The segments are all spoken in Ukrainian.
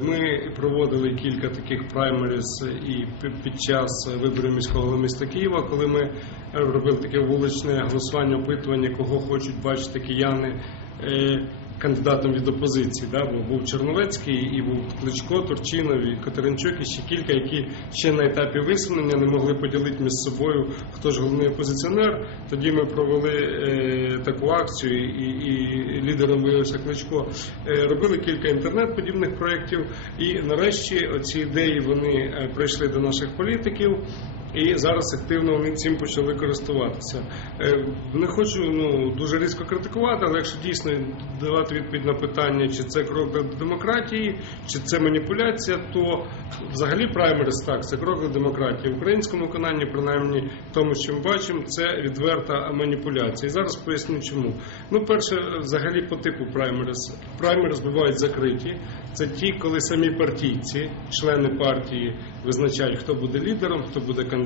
Ми проводили кілька таких праймеріс і під час виборів міського голови міста Києва, коли ми е, робили таке вуличне голосування, опитування, кого хочуть бачити кияни. Е, кандидатом від опозиції. Да? Бо був Черновецький і був Кличко, Турчинов і Катеринчук, і ще кілька, які ще на етапі висунення не могли поділити між собою, хто ж головний опозиціонер. Тоді ми провели е, таку акцію, і, і лідером виявився Кличко. Е, робили кілька інтернет-подібних проєктів, і нарешті оці ідеї вони е, прийшли до наших політиків. І зараз активно вони цим почали користуватися. Е, Не хочу ну дуже різко критикувати, але якщо дійсно давати відповідь на питання, чи це крок до демократії, чи це маніпуляція, то взагалі праймерис так, це крок до демократії. В українському виконанні, принаймні, тому, що ми бачимо, це відверта маніпуляція. І зараз поясню, чому. Ну, перше, взагалі, по типу праймерис. Праймерис бувають закриті. Це ті, коли самі партійці, члени партії визначають, хто буде лідером, хто буде кандидатом,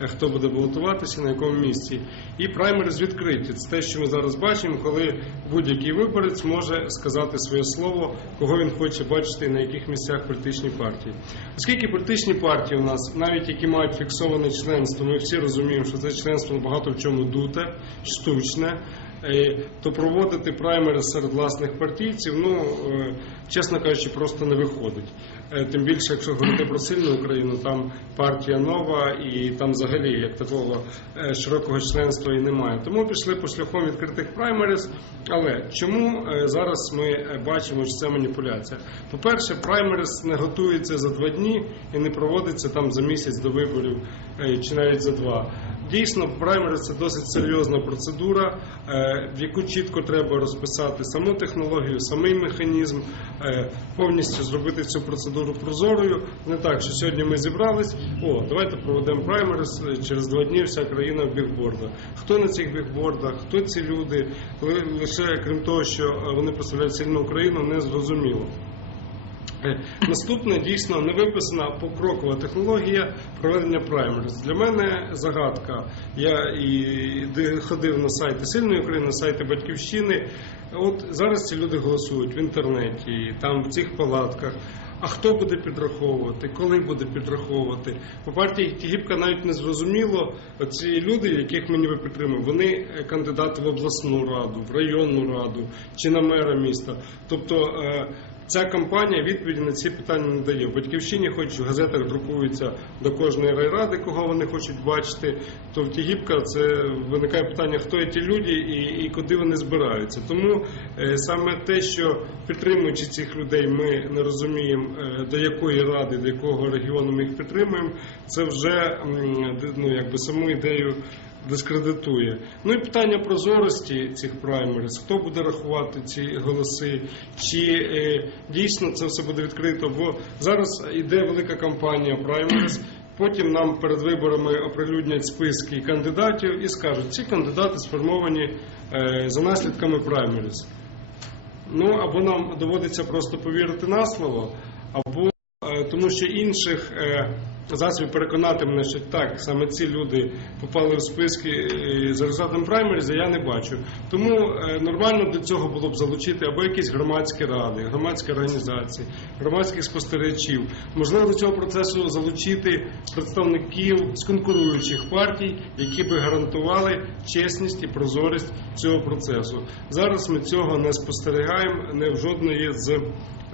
е, хто буде балотуватися, на якому місці. І праймерис відкриті. Це те, що ми зараз бачимо, коли будь-який виборець може сказати своє слово, кого він хоче бачити і на яких місцях політичні партії. Оскільки політичні партії у нас, навіть які мають фіксоване членство, ми всі розуміємо, що це членство багато в чому дуте, штучне. Е, То проводити праймери серед власних партійців, ну е, чесно кажучи, просто не виходить. Е, Тим більше, якщо говорити про сильну Україну, там партія нова і там взагалі як такого широкого членства і немає. Тому пішли по шляхом відкритих праймерис. Але чому зараз ми бачимо, що це маніпуляція? По-перше, праймерис не готується за два дні і не проводиться там за місяць до виборів чи навіть за два. Дійсно, праймерис це досить серйозна процедура, е, в яку чітко треба розписати саму технологію, самий механізм, е, повністю зробити цю процедуру прозорою. Не так, що сьогодні ми зібрались. О, давайте проведемо праймерис. е, Через два дні вся країна в бігбордах. Хто на цих бігбордах, хто ці люди, лише крім того, що е, вони представляють сильну Україну, не зрозуміло. Наступне дійсно не виписана покрокова технологія проведення праймерис. Для мене загадка. Я і ходив на сайти Сильної України, на сайти Батьківщини. От зараз ці люди голосують в інтернеті, там в цих палатках. А хто буде підраховувати, коли буде підраховувати? По партії Тігіпка навіть не зрозуміло. Ці люди, яких ми ніби підтримуємо, вони е, кандидати в обласну раду, в районну раду чи на мера міста. Тобто е, Ця кампанія відповіді на ці питання не дає. В батьківщині, хоч в газетах друкуються до кожної райради, кого вони хочуть бачити, то в Тігіпка це виникає питання, хто є ті люди і, куди вони збираються. Тому е, саме те, що підтримуючи цих людей, ми не розуміємо е, до якої ради, до якого регіону ми їх підтримуємо, це вже ну, якби саму ідею дискредитує. Ну і питання прозорості цих праймерис, хто буде рахувати ці голоси, чи е, дійсно це все буде відкрито, бо зараз йде велика кампанія праймерис. Потім нам перед виборами оприлюднять списки кандидатів і скажуть, ці кандидати сформовані е, за наслідками праймерис. Ну або нам доводиться просто повірити на слово, або е, тому що інших е, засобів переконати мене, що так, саме ці люди попали в списки е, за результатом праймеріза, я не бачу. Тому е, нормально до цього було б залучити або якісь громадські ради, громадські організації, громадських спостерігачів. Можливо, до цього процесу залучити представників з конкуруючих партій, які би гарантували чесність і прозорість цього процесу. Зараз ми цього не спостерігаємо не в жодної з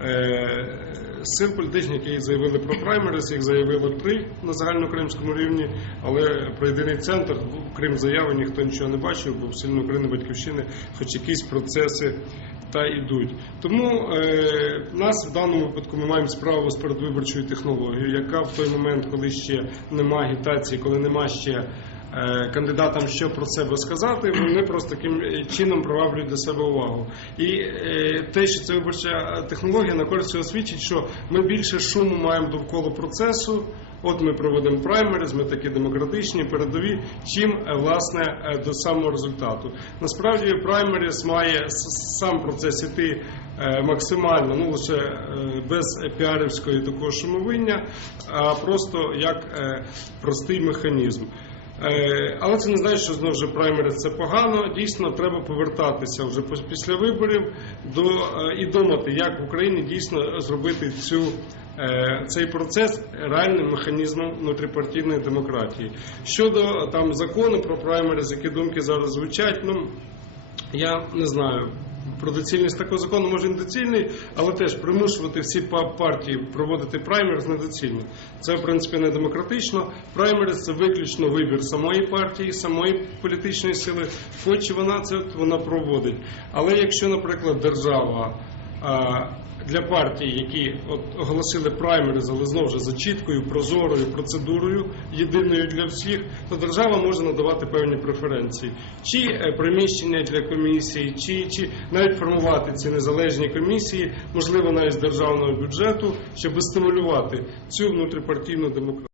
е, сил політичних, які заявили про праймерис, їх заявило три на загальнокримському рівні, але про єдиний центр, крім заяви, ніхто нічого не бачив, бо в сильно України батьківщини, хоч якісь процеси та йдуть. Тому е, нас в даному випадку ми маємо справу з передвиборчою технологією, яка в той момент, коли ще немає агітації, коли нема ще кандидатам що про себе сказати, вони просто таким е, чином приваблюють до себе увагу. І е, те, що це виборча технологія, на користь цього свідчить, що ми більше шуму маємо довкола процесу. От ми проводимо праймеріз, ми такі демократичні, передові, чим е, власне е, до самого результату. Насправді праймеріз має сам процес іти е, максимально, ну лише е, без піарівської такого шумовиння, а просто як е, простий механізм. Е, Але це не значить, що знову ж праймерис це погано. Дійсно, треба повертатися вже після виборів до е, і думати, як в Україні дійсно зробити цю е, цей процес реальним механізмом внутріпартійної демократії. Щодо там закону про праймерис, які думки зараз звучать, ну я не знаю. Про доцільність такого закону може недоцільний, доцільний, але теж примушувати всі па- партії проводити праймерс недоцільно. Це в принципі не демократично. Праймерс це виключно вибір самої партії, самої політичної сили. Хоче вона це вона проводить. Але якщо, наприклад, держава для партій, які оголосили праймерис, але знову ж за чіткою, прозорою процедурою, єдиною для всіх, то держава може надавати певні преференції, чи е, приміщення для комісії, чи, чи навіть формувати ці незалежні комісії, можливо, навіть з державного бюджету, щоб стимулювати цю внутріпартійну демократію.